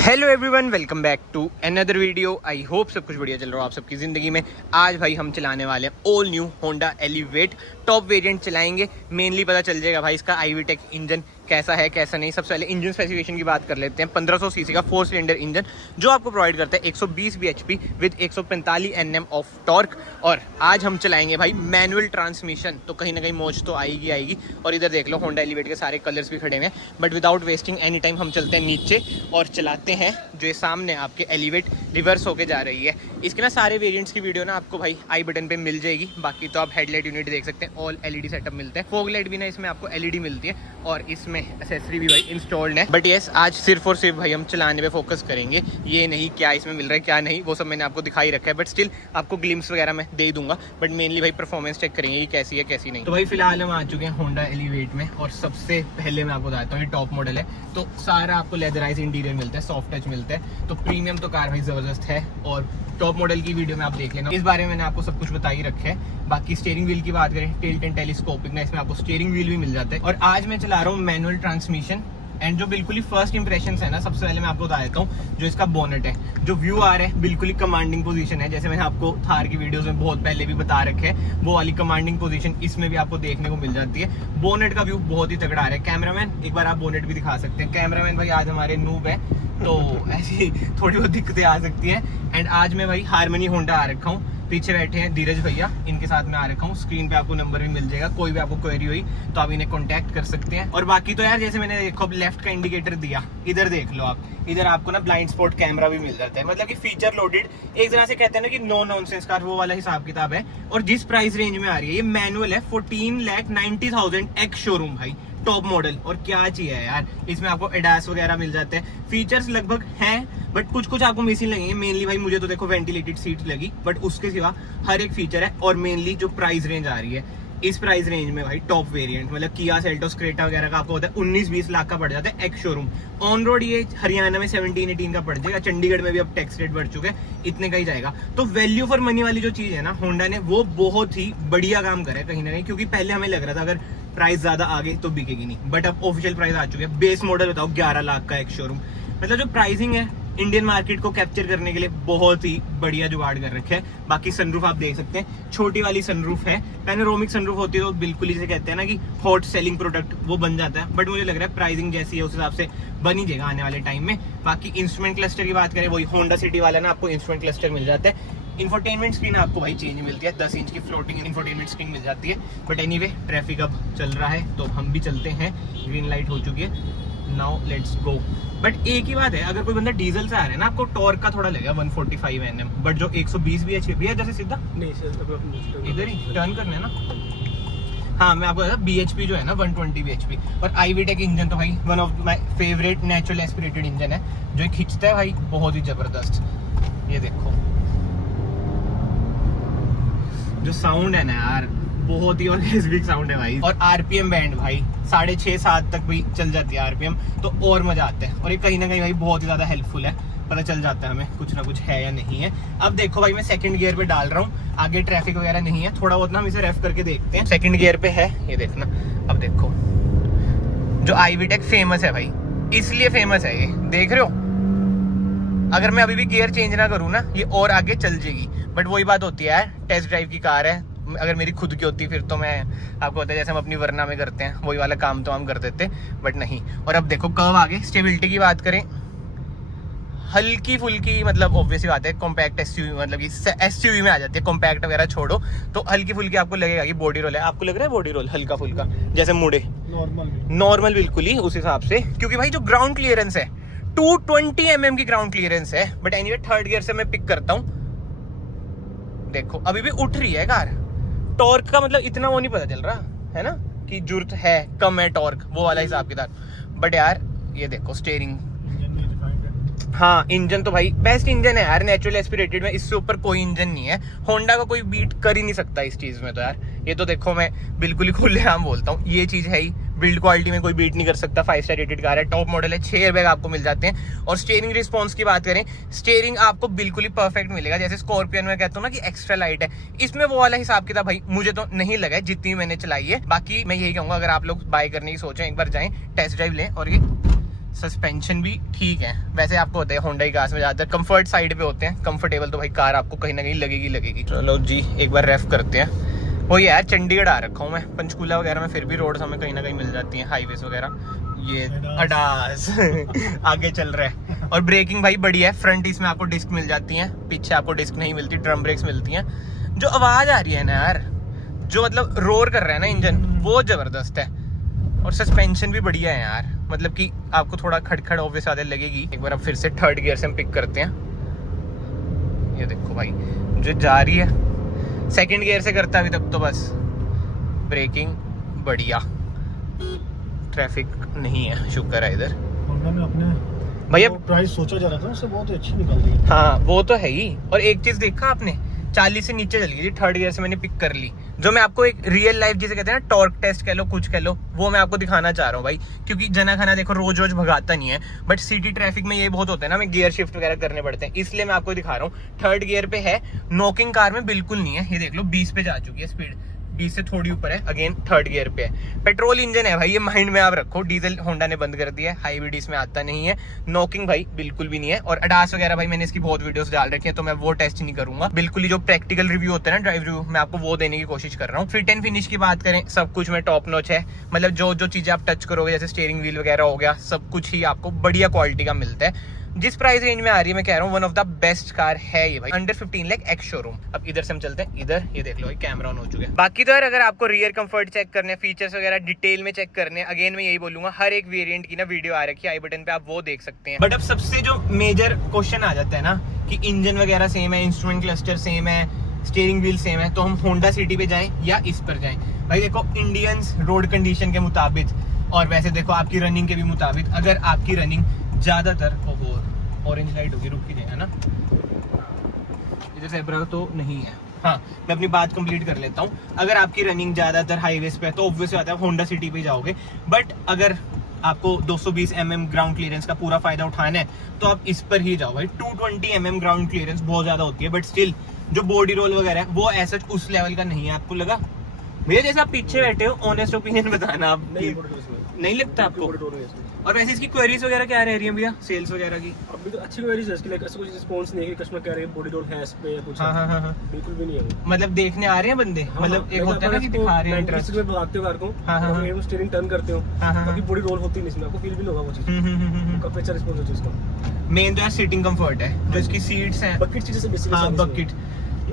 Hello everyone, welcome back to another video. I hope सब कुछ बढ़िया चल रहा हो आप सबकी ज़िंदगी में। आज भाई हम चलाने वाले हैं all new Honda elevate top variant चलाएंगे। मेनली पता चल जाएगा भाई इसका IVTEC इंजन कैसा है कैसा नहीं। सबसे पहले इंजन स्पेसिफिकेशन की बात कर लेते हैं। 1500 सीसी का 4 सिलेंडर इंजन जो आपको प्रोवाइड करता है 120 bhp with 145 Nm of torque. और आज हम चलाएंगे भाई मैनुअल ट्रांसमिशन, तो कहीं ना कहीं मौज तो आएगी। और इधर देख लो होंडा एलिवेट के सारे कलर्स भी खड़े हुए हैं। But without wasting any time हम चलते हैं नीचे और चलाते हैं जो ये सामने आपके एलिवेट रिवर्स होके जा रही है। इसके ना सारे वेरिएंट्स की वीडियो ना आपको भाई आई बटन पे मिल जाएगी। बाकी तो आप हेडलाइट यूनिट देख सकते हैं, ऑल LED सेटअप मिलते हैं। फॉग लाइट भी ना इसमें आपको LED मिलती है और इसमें एक्सेसरी भी भाई इंस्टॉल्ड है। बट यस, आज सिर्फ और सिर्फ भाई हम चलाने पे फोकस करेंगे, ये नहीं क्या इसमें मिल रहा है क्या नहीं, वो सब मैंने आपको दिखाई रखा है। बट स्टिल आपको ग्लिम्स वगैरह मैं दे दूंगा। बट मेनली भाई परफॉर्मेंस चेक करेंगे ये कैसी है कैसी नहीं। तो भाई फिलहाल हम आ चुके हैं होंडा एलिवेट में और सबसे पहले मैं आपको बताता हूँ ये टॉप मॉडल है तो सारा आपको लेदराइज इंटीरियर मिलता है, सॉफ्ट टच मिलता है। तो प्रीमियम तो कार भाई जबरदस्त है और टॉप मॉडल की वीडियो में आप देख लेना, इस बारे में मैंने आपको सब कुछ बता ही रखा है। बाकी स्टीयरिंग व्हील की बात करें, टिल्ट एंड टेलीस्कोपिक ना, इसमें आपको स्टीयरिंग व्हील भी मिल जाता है। और आज मैं चला रहा हूँ मैनुअल ट्रांसमिशन। एंड जो बिल्कुल ही फर्स्ट इंप्रेशन है ना, सबसे पहले मैं आपको बता देता हूँ जो इसका बोनेट है, जो व्यू आ रहा है बिल्कुल ही कमांडिंग पोजीशन है। जैसे मैंने आपको थार की वीडियोस में बहुत पहले भी बता रखे है, वो वाली कमांडिंग पोजीशन इसमें भी आपको देखने को मिल जाती है। बोनेट का व्यू बहुत ही तगड़ा आ रहा है। कैमरामैन एक बार आप बोनेट भी दिखा सकते हैं। कैमरामैन भाई आज हमारे नूब है तो ऐसी थोड़ी बहुत दिक्कतें आ सकती है। एंड आज मैं भाई हारमनी होंडा आ रखा हूँ, पीछे बैठे हैं धीरज भैया, इनके साथ में आ रखा हूँ। स्क्रीन पे आपको नंबर भी मिल जाएगा, कोई भी आपको क्वेरी हुई तो आप इन्हें कांटेक्ट कर सकते हैं। और बाकी तो यार जैसे मैंने देखो लेफ्ट का इंडिकेटर दिया, इधर देख लो आप, इधर आपको ना ब्लाइंड स्पॉट कैमरा भी मिल जाता है। मतलब कि फीचर लोडेड, एक तरह से कहते हैं ना कि नो नॉनसेंस कार, वो वाला हिसाब किताब है। और जिस प्राइस रेंज में आ रही है, ये मैनुअल है 14,90,000 एक्स शोरूम भाई, टॉप मॉडल। और क्या चाहिए यार, इसमें आपको एडास वगैरह मिल जाते हैं। फीचर्स लगभग हैं बट कुछ कुछ आपको मिसिंग लगेंगे। मेनली भाई मुझे तो देखो वेंटिलेटेड सीट लगी, बट उसके सिवा हर एक फीचर है। और मेनली जो प्राइस रेंज आ रही है, इस प्राइस रेंज में भाई टॉप वेरिएंट मतलब किया सेल्टोस क्रेटा वगैरह का आपको होता है 19-20 लाख का पड़ जाता है एक्स शोरूम। ऑन रोड ये हरियाणा में 17-18 का पड़ जाएगा। चंडीगढ़ में भी अब टैक्स रेट बढ़ चुके हैं, इतने का ही जाएगा। तो वैल्यू फॉर मनी वाली जो चीज है ना, होंडा ने वो बहुत ही बढ़िया काम करा है कहीं ना कहीं। क्योंकि पहले हमें लग रहा था अगर प्राइस ज्यादा आगे तो बिकेगी नहीं, बट अब ऑफिशियल प्राइस आ चुके हैं। बेस मॉडल बताओ 11 लाख का एक्स शोरूम। मतलब जो प्राइसिंग है इंडियन मार्केट को कैप्चर करने के लिए बहुत ही बढ़िया जुगाड़ कर रखे है। बाकी सनरूफ आप देख सकते हैं, छोटी वाली सनरूफ है। पैनोरामिक सनरूफ होती है तो बिल्कुल ही से कहते हैं ना कि हॉट सेलिंग प्रोडक्ट वो बन जाता है। बट मुझे लग रहा है प्राइसिंग जैसी है उस हिसाब से बन ही जाएगा आने वाले टाइम में। बाकी इंस्ट्रूमेंट क्लस्टर की बात करें, वही होंडा सिटी वाला ना आपको इंस्ट्रूमेंट क्लस्टर मिल जाता है। इंफोटेनमेंट स्क्रीन आपको भाई चेंज मिलती है, 10 इंच की फ्लोटिंग इंफोटेनमेंट स्क्रीन मिल जाती है। बट एनीवे ट्रैफिक अब चल रहा है तो हम भी चलते हैं, ग्रीन लाइट हो चुकी है, नाउ लेट्स गो। बट एक ही बात है, अगर कोई बंदा डीजल से आ रहा है ना, आपको टॉर्क का थोड़ा लगेगा 145 Nm। बट जो 120 bhp है, जैसे सीधा नहीं इधर ही टर्न करना है ना। हाँ मैं आपको बता, bhp जो है ना 120 bhp। और IVTEC इंजन तो भाई one of my favourite natural aspirated engine है, जो खींचता है भाई बहुत ही जबरदस्त। ये देखो जो साउंड है ना यार, बहुत ही ऑर्गेस्मिक साउंड है भाई। और RPM बैंड भाई 6.5-7 तक भी चल जाती है RPM, तो और मजा आता है। और ये कहीं ना कहीं भाई बहुत ही ज्यादा हेल्पफुल है, पता चल जाता है हमें कुछ ना कुछ है या नहीं है। अब देखो भाई मैं सेकंड गियर पे डाल रहा हूँ, आगे ट्रैफिक वगैरह नहीं है, थोड़ा बहुत ना हम इसे रेफ करके देखते हैं। सेकंड गियर पे है, ये देखना। अब देखो जो IVTEC फेमस है भाई, इसलिए फेमस है ये, देख रहे हो। अगर मैं अभी भी गियर चेंज ना करूँ ना, ये और आगे चल जाएगी। बट वही बात होती है यार, टेस्ट ड्राइव की कार है। अगर मेरी खुद की होती फिर तो मैं आपको होता है जैसे हम अपनी वरना में करते हैं, वही वाला काम तो हम कर देते, बट नहीं। और अब देखो कर्व आगे। स्टेबिलिटी की बात करें, हल्की फुल्की, मतलब ऑब्वियसली बात है कॉम्पैक्ट SUV, मतलब कि SUV में आ जाती है। कॉम्पैक्ट वगैरह छोड़ो तो हल्की फुल्की आपको लगेगा कि बॉडी रोल है। आपको लग रहा है बॉडी रोल हल्का फुल्का, जैसे मुड़े नॉर्मल बिल्कुल ही उस हिसाब से। क्योंकि भाई जो ग्राउंड क्लियरेंस है 220 mm की ग्राउंड क्लियरेंस है। बट एनीवे थर्ड गियर से मैं पिक करता हूँ, देखो अभी भी उठ रही है कार। टॉर्क का मतलब इतना वो नहीं पता चल रहा है ना कि जरूरत है कम है टॉर्क, वो वाला हिसाब किताब। बट यार ये देखो स्टीयरिंग, हाँ इंजन तो भाई बेस्ट इंजन है यार नेचुरल एस्पिरेटेड में, इससे ऊपर कोई इंजन नहीं है। होंडा का कोई बीट कर ही नहीं सकता इस चीज में तो यार। ये तो देखो मैं बिल्कुल ही खुलेआम बोलता हूँ, ये चीज है ही, बिल्ड क्वालिटी में कोई बीट नहीं कर सकता। 5 स्टार रेटेड कार है, टॉप मॉडल है, 6 एयरबैग आपको मिल जाते हैं। और स्टीयरिंग रिस्पॉन्स की बात करें, स्टीयरिंग आपको बिल्कुल ही परफेक्ट मिलेगा। जैसे स्कॉर्पियन में कहता हूँ ना कि एक्स्ट्रा लाइट है, इसमें वो वाला हिसाब किताब भाई मुझे तो नहीं लगा है जितनी मैंने चलाई है। बाकी मैं यही कहूंगा, अगर आप लोग बाय करने की सोचें, एक बार जाएं टेस्ट ड्राइव लें और ये सस्पेंशन भी ठीक है। वैसे आपको होता है होंडा की कार्स में ज़्यादातर कंफर्ट साइड पे होते हैं, कंफर्टेबल तो भाई कार आपको कहीं ना कहीं लगेगी। चलो जी एक बार रेफ करते हैं। वो यार चंडीगढ़ आ रखा हूँ मैं, पंचकूला वगैरह में फिर भी रोड्स हमें कहीं ना कहीं मिल जाती हैं, हाईवेज वगैरह। ये अडास आगे चल रहा है। और ब्रेकिंग भाई बढ़िया है, फ्रंट इसमें आपको डिस्क मिल जाती है, पीछे आपको डिस्क नहीं मिलती, ड्रम ब्रेक्स मिलती हैं। जो आवाज़ आ रही है ना यार, जो मतलब रोर कर रहा है ना इंजन, वो ज़बरदस्त है। और सस्पेंशन भी बढ़िया है यार, मतलब कि आपको थोड़ा खड़खड़ ऑब्वियस आदत लगेगी। एक बार अब फिर से थर्ड गियर से हम पिक करते हैं। ये देखो भाई जो जा रही है, सेकंड गियर से करता अभी तक तो बस। ब्रेकिंग बढ़िया, ट्रैफिक नहीं है शुक्र है इधर। होंडा में अपने भैया प्राइस सोचा जा रहा था, उससे बहुत अच्छी निकल रही है। हाँ वो तो है ही। और एक चीज देखा आपने, 40 से नीचे चल गई थी, थर्ड गियर से मैंने पिक कर ली। जो मैं आपको एक रियल लाइफ जिसे कहते हैं ना, टॉर्क टेस्ट कह लो कुछ कह लो, वो मैं आपको दिखाना चाह रहा हूँ भाई। क्योंकि जना खना देखो रोज रोज भगाता नहीं है, बट सिटी ट्रैफिक में ये बहुत होता है ना, हमें गियर शिफ्ट वगैरह करने पड़ते हैं, इसलिए मैं आपको दिखा रहा हूँ। थर्ड गियर पे है, नॉकिंग कार में बिल्कुल नहीं है। ये देख लो 20 पे जा चुकी है स्पीड, 20 से थोड़ी ऊपर है, अगेन थर्ड गियर पे है। पेट्रोल इंजन है भाई, ये माइंड में आप रखो, डीजल होंडा ने बंद कर दिया है, हाईब्रिड इसमें आता नहीं है। नॉकिंग भाई बिल्कुल भी नहीं है। और अडास वगैरह भाई मैंने इसकी बहुत वीडियोस डाल रखी है, तो मैं वो टेस्ट नहीं करूंगा। बिल्कुल ही जो प्रैक्टिकल रिव्यू होता है ना, ड्राइव रिव्यू, मैं आपको वो देने की कोशिश कर रहा हूँ। फिट एंड फिनिश की बात करें, सब कुछ में टॉप नॉच है। मतलब जो चीजें आप टच करोगे, जैसे स्टीयरिंग व्हील वगैरह हो गया, सब कुछ ही आपको बढ़िया क्वालिटी का मिलता है। जिस प्राइस रेंज में आ रही है, मैं कह रहा हूँ one of the best car है ये भाई, अंडर 15 लाख एक्स शोरूम। अब इधर से हम चलते हैं इधर, ये देख लो भाई कैमरा ऑन हो चुका है। बाकी तो यार अगर आपको रियर कंफर्ट चेक करने, फीचर्स वगैरह डिटेल में चेक करने, अगेन मैं यही बोलूंगा, हर एक वेरिएंट की ना वीडियो आ रखी है आई बटन पे, आप वो देख सकते हैं। बट अब सबसे जो मेजर क्वेश्चन आ जाता है ना, कि इंजन वगैरह सेम है, इंस्ट्रूमेंट क्लस्टर सेम है, स्टीयरिंग व्हील सेम है, तो हम होंडा सिटी पे जाएं या इस पर जाएं। भाई देखो इंडियंस रोड कंडीशन के मुताबिक, और वैसे देखो आपकी रनिंग के भी मुताबिक, अगर आपकी रनिंग ज्यादातर ऑरेंज लाइट होगी, रुक के जाएगा ना, इधर ज़ेब्रा तो नहीं है। हाँ मैं अपनी बात कंप्लीट कर लेता हूँ। अगर आपकी रनिंग ज्यादातर हाईवेज पे है तो ऑब्वियस बात है होंडा सिटी पे जाओगे। बट अगर आपको 220 mm ग्राउंड क्लियरेंस का पूरा फायदा उठाना है तो आप इस पर ही जाओ भाई। 220 mm ग्राउंड क्लियरेंस बहुत ज्यादा होती है, बट स्टिल जो बॉडी रोल वगैरह है वो ऐसा उस लेवल का नहीं है। आपको लगा भैया जैसे आप पीछे बैठे हो, ऑनेस्ट ओपिनियन बताना, आप नहीं लगता आपको? और वैसे इसकी क्वेरीज वगैरह क्या रह रही है भैया, सेल्स वगैरह की? अभी तो अच्छी क्वेरीज है इसकी, लाइक ऐसा कुछ रिस्पांस नहीं है कि कस्टमर कह रहे हैं बॉडी रोल है इस पे या कुछ। हाँ। बिल्कुल भी नहीं है वो। मतलब देखने आ रहे हैं बंदे, मतलब एक होता है ना कि दिखा रहे हैं इंटरेस्ट में भगाते हो कार को, हम स्टीयरिंग टर्न करते हो, बाकी बॉडी रोल होती नहीं इसमें, आपको फील भी नहीं होगा वो चीज। काफी अच्छा रिस्पांस होता है इसका। मेन तो यार सीटिंग कंफर्ट है, जो इसकी सीट्स हैं, बकेट चीजें से बेसिक। हाँ बकेट।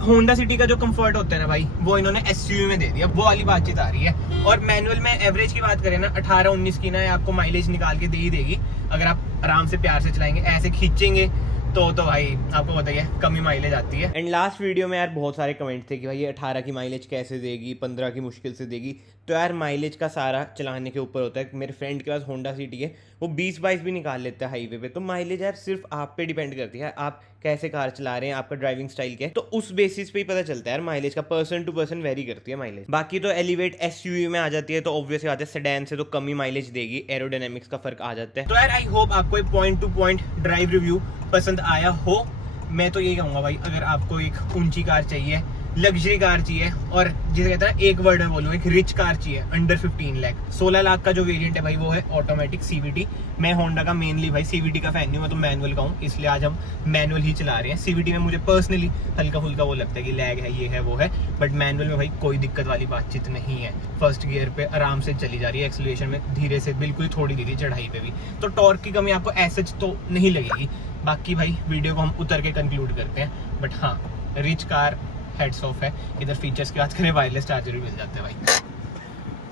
होंडा सिटी का जो कंफर्ट होता है ना भाई, वो इन्होंने एसयूवी में दे दिया, वो वाली बातचीत आ रही है। और मैनुअल में एवरेज की बात करें ना, 18-19 की ना आपको माइलेज निकाल के दे ही देगी, अगर आप आराम से प्यार से चलाएंगे। ऐसे खींचेंगे तो भाई आपको बताइए कम ही माइलेज आती है। एंड लास्ट वीडियो में यार बहुत सारे कमेंट थे कि भाई ये 18 की माइलेज कैसे देगी, 15 की मुश्किल से देगी। तो यार माइलेज का सारा चलाने के ऊपर होता है। मेरे फ्रेंड के पास होंडा सिटी है, वो 20-22 भी निकाल लेता है हाईवे पे। तो माइलेज यार सिर्फ आप पे डिपेंड करती है, आप कैसे कार चला रहे हैं, आपका ड्राइविंग स्टाइल क्या है, तो उस बेसिस पे ही पता चलता है यार माइलेज का। पर्सन टू पर्सन वेरी करती है माइलेज। बाकी तो एलिवेट एसयूवी में आ जाती है तो ऑब्वियसली बात है सेडान से तो कम ही माइलेज देगी, एरोडायनेमिक्स का फर्क आ जाता है। तो यार आई होप आपको एक point two point drive review पसंद आया हो। मैं तो यही कहूँगा भाई, अगर आपको एक ऊंची कार चाहिए, लग्जरी कार चाहिए, और जिसे कहते हैं एक वर्ड में बोलूँ, एक रिच कार चाहिए अंडर 15 लाख, 16 लाख का जो वेरिएंट है भाई वो है ऑटोमेटिक सीवीटी। मैं होंडा का मेनली भाई सीवीटी का फैन नहीं हूँ, मैं तो मैनुअल का हूँ, इसलिए आज हम मैनुअल ही चला रहे हैं। सीवीटी में मुझे पर्सनली हल्का फुल्का वो लगता है कि लैग है, ये है वो है, बट मैनुअल में भाई कोई दिक्कत वाली बातचीत नहीं है। फर्स्ट गियर पे आराम से चली जा रही है, एक्सीलरेशन में धीरे से बिल्कुल थोड़ी धीरे, चढ़ाई पे भी। तो टॉर्क की कमी आपको ऐसे तो नहीं लगेगी। बाकी भाई वीडियो को हम उतर के कंक्लूड करते हैं, बट हाँ रिच कार हेड्स ऑफ है। इधर फीचर्स की बात करें, वायरलेस चार्जर भी मिल जाता है भाई,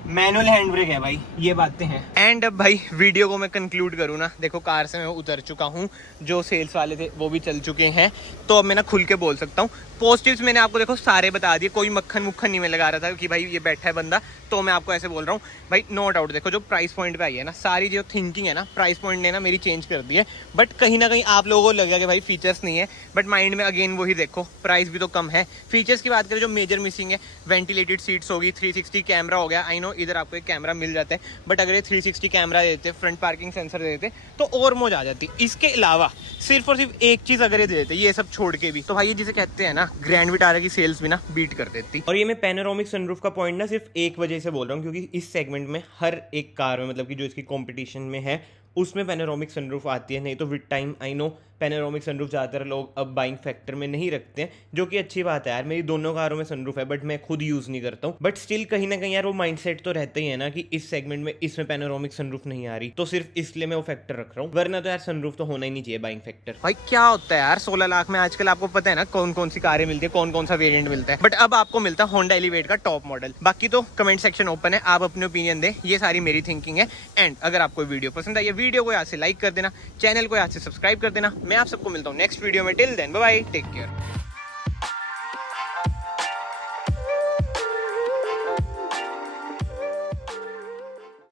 मैनुअल हैंड ब्रेक है भाई, ये बातें हैं। एंड अब भाई वीडियो को मैं कंक्लूड करूँ ना, देखो कार से मैं उतर चुका हूँ, जो सेल्स वाले थे वो भी चल चुके हैं, तो अब मैं ना खुल के बोल सकता हूँ। पॉजिटिव्स मैंने आपको देखो सारे बता दिए, कोई मक्खन मुक्खन नहीं मैं लगा रहा था कि भाई ये बैठा है बंदा तो मैं आपको ऐसे बोल रहा हूँ भाई। नो डाउट देखो जो प्राइस पॉइंट पे आई है ना, सारी जो थिंकिंग है ना प्राइस पॉइंट ने ना मेरी चेंज कर दी है। बट कहीं ना कहीं आप लोगों को लगेगा कि भाई फीचर्स नहीं है, बट माइंड में अगेन वही देखो प्राइस भी तो कम है। फीचर्स की बात करें जो मेजर मिसिंग है, वेंटिलेटेड सीट्स होगी, 360 कैमरा हो गया। आई नो इधर आपको एक कैमरा मिल जाता है, बट अगर ये 360 कैमरा देते, फ्रंट पार्किंग सेंसर देते तो और मौज आ जाती। इसके अलावा सिर्फ और सिर्फ एक चीज अगर ये दे देते ये सब छोड़ के भी, तो भाई ये जिसे कहते हैं ना ग्रैंड विटारा की सेल्स भी ना बीट कर देती। और ये मैं पैनोरामिक सनरूफ का पॉइंट ना सिर्फ एक वजह से बोल रहा हूँ, क्योंकि इस सेगमेंट में हर एक कार में, मतलब कि जो इसकी कंपटीशन में है उसमें पैनोरामिक सनरूफ आती है। नहीं तो with time I know panoramic sunroof ज़्यादातर लोग अब बाइंग फैक्टर में नहीं रखते हैं, जो कि अच्छी बात है यार। मेरी दोनों कारों में सनरूफ है बट मैं खुद यूज़ नहीं करता हूँ। बट स्टिल कहीं ना कहीं यार वो माइंडसेट तो रहता ही है ना कि इस सेगमेंट में इसमें पैनोरामिक सनरूफ नहीं आ रही, तो सिर्फ इसलिए मैं वो फैक्टर रख रहा हूँ, वरना तो यार सनरूफ तो होना ही नहीं चाहिए बाइंग फैक्टर। भाई क्या होता है यार 16 लाख में आजकल, आपको पता है ना कौन कौन सी कारें मिलती है, कौन कौन सा वेरिएंट मिलता है। बट अब आपको मिलता है होंडा एलिवेट का टॉप मॉडल। बाकी तो कमेंट सेक्शन ओपन है, आप अपने ओपिनियन दें, ये सारी मेरी थिंकिंग है। एंड अगर आपको वीडियो पसंद आई, वीडियो को यहाँ से लाइक कर देना, चैनल को यहाँ से सब्सक्राइब कर देना। मैं आप सबको मिलता हूँ नेक्स्ट वीडियो में। Till then bye bye, take care.